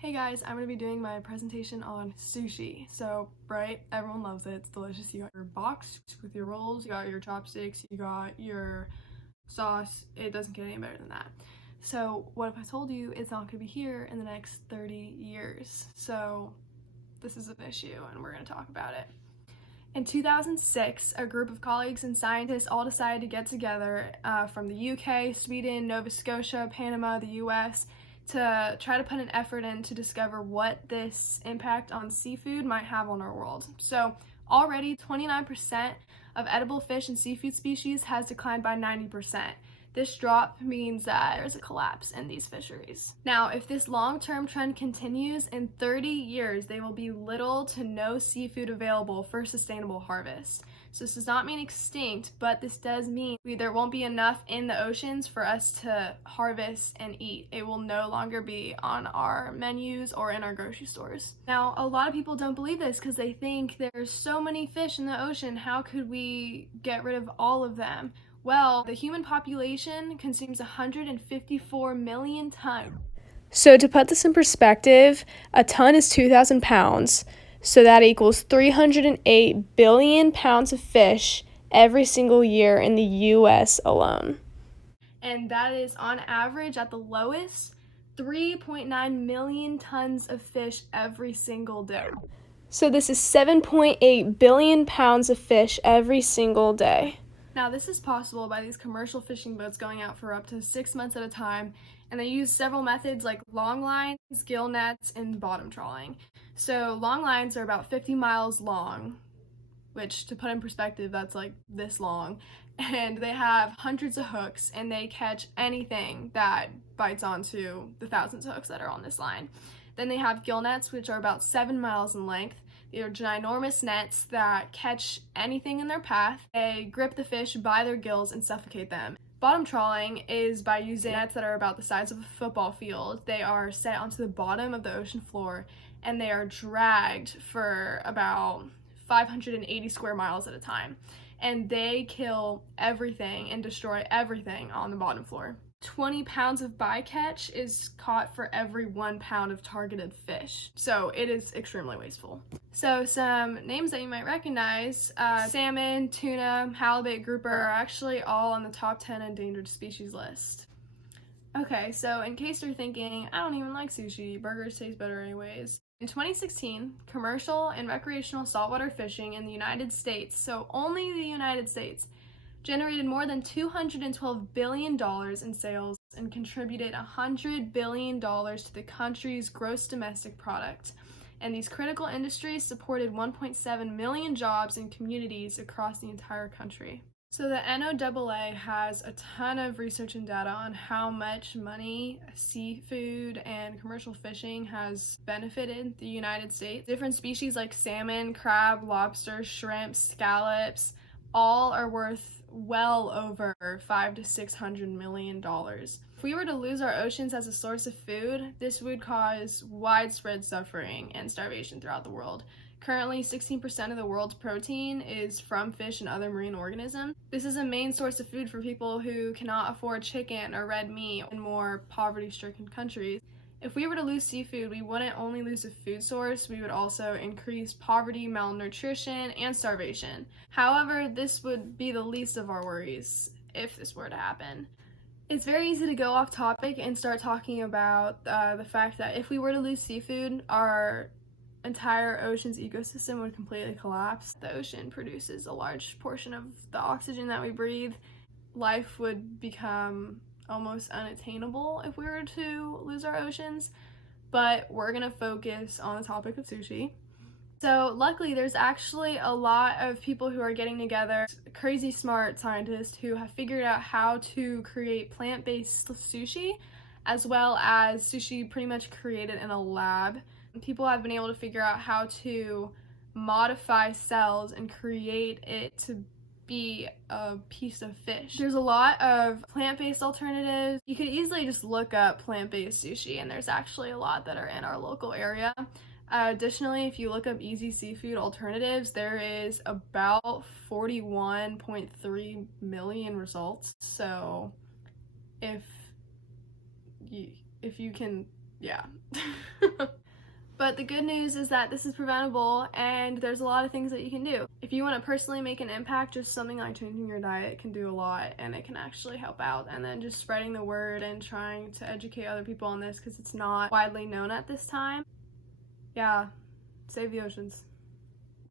Hey guys, I'm going to be doing my presentation on sushi. So, right, everyone loves it, it's delicious. You got your box with your rolls, you got your chopsticks, you got your sauce. It doesn't get any better than that. So, what if I told you it's not going to be here in the next 30 years? So, this is an issue and we're going to talk about it. In 2006, a group of colleagues and scientists all decided to get together from the UK, Sweden, Nova Scotia, Panama, the US, to try to put an effort in to discover what this impact on seafood might have on our world. So already 29% of edible fish and seafood species has declined by 90%. This drop means that there's a collapse in these fisheries. Now, if this long-term trend continues, in 30 years, there will be little to no seafood available for sustainable harvest. So this does not mean extinct, but this does mean there won't be enough in the oceans for us to harvest and eat. It will no longer be on our menus or in our grocery stores. Now, a lot of people don't believe this because they think there's so many fish in the ocean, how could we get rid of all of them? Well, the human population consumes 154 million tons. So to put this in perspective, a ton is 2,000 pounds. So that equals 308 billion pounds of fish every single year in the US alone. And that is on average at the lowest, 3.9 million tons of fish every single day. So this is 7.8 billion pounds of fish every single day. Now, this is possible by these commercial fishing boats going out for up to 6 months at a time, and they use several methods like long lines, gill nets, and bottom trawling. So long lines are about 50 miles long, which to put in perspective, that's like this long, and they have hundreds of hooks, and they catch anything that bites onto the thousands of hooks that are on this line. Then they have gill nets, which are about 7 miles in length. They are ginormous nets that catch anything in their path. They grip the fish by their gills and suffocate them. Bottom trawling is by using nets that are about the size of a football field. They are set onto the bottom of the ocean floor and they are dragged for about 580 square miles at a time. And they kill everything and destroy everything on the bottom floor. 20 pounds of bycatch is caught for every 1 pound of targeted fish. So it is extremely wasteful. So some names that you might recognize, salmon, tuna, halibut, grouper are actually all on the top 10 endangered species list. Okay, so in case you're thinking, I don't even like sushi, burgers taste better anyways. In 2016, commercial and recreational saltwater fishing in the United States, so only the United States, generated more than $212 billion in sales and contributed $100 billion to the country's gross domestic product. And these critical industries supported 1.7 million jobs in communities across the entire country. So the NOAA has a ton of research and data on how much money seafood and commercial fishing has benefited the United States. Different species like salmon, crab, lobster, shrimp, scallops, all are worth well over $500 to $600 million. If we were to lose our oceans as a source of food, this would cause widespread suffering and starvation throughout the world. Currently, 16% of the world's protein is from fish and other marine organisms. This is a main source of food for people who cannot afford chicken or red meat in more poverty-stricken countries. If we were to lose seafood, we wouldn't only lose a food source, we would also increase poverty, malnutrition, and starvation. However, this would be the least of our worries if this were to happen. It's very easy to go off topic and start talking about the fact that if we were to lose seafood, our entire ocean's ecosystem would completely collapse. The ocean produces a large portion of the oxygen that we breathe. Life would become almost unattainable if we were to lose our oceans, but we're gonna focus on the topic of sushi. So luckily there's actually a lot of people who are getting together, crazy smart scientists who have figured out how to create plant-based sushi, as well as sushi pretty much created in a lab. People have been able to figure out how to modify cells and create it to be a piece of fish. There's a lot of plant-based alternatives. You could easily just look up plant-based sushi, and there's actually a lot that are in our local area. Additionally, if you look up easy seafood alternatives, there is about 41.3 million results. So if you can, yeah. But the good news is that this is preventable and there's a lot of things that you can do. If you want to personally make an impact, just something like changing your diet can do a lot, and it can actually help out. And then just spreading the word and trying to educate other people on this because it's not widely known at this time. Yeah, save the oceans.